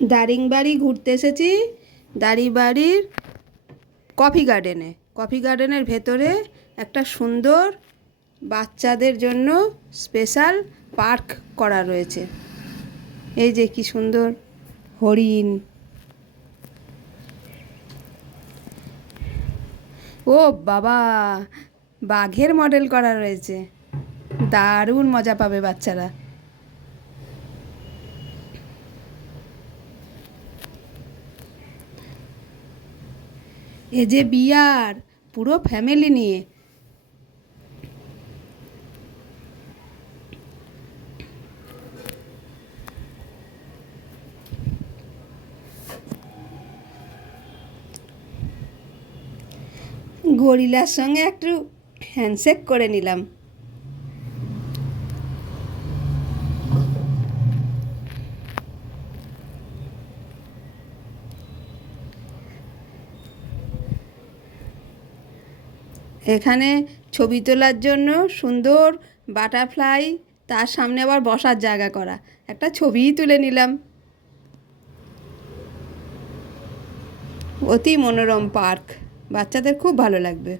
দারিংবাড়ি ঘুরতে এসেছি। দারিংবাড়ির কফি গার্ডেনের ভেতরে একটা সুন্দর বাচ্চাদের জন্য স্পেশাল পার্ক করা রয়েছে। এই যে কি সুন্দর হরিণ, ও বাবা, বাঘের মডেল করা রয়েছে। দারুণ মজা পাবে বাচ্চারা। এ যে বিয়ার, পুরো ফ্যামিলি নিয়ে। গরিলার সঙ্গে একটু হ্যান্ডশেক করে নিলাম। এখানে ছবি তোলার জন্য সুন্দর বাটারফ্লাই, তার সামনে আবার বসার জায়গা করা। একটা ছবিই তুলে নিলাম। অতি মনোরম পার্ক, বাচ্চাদের খুব ভালো লাগবে।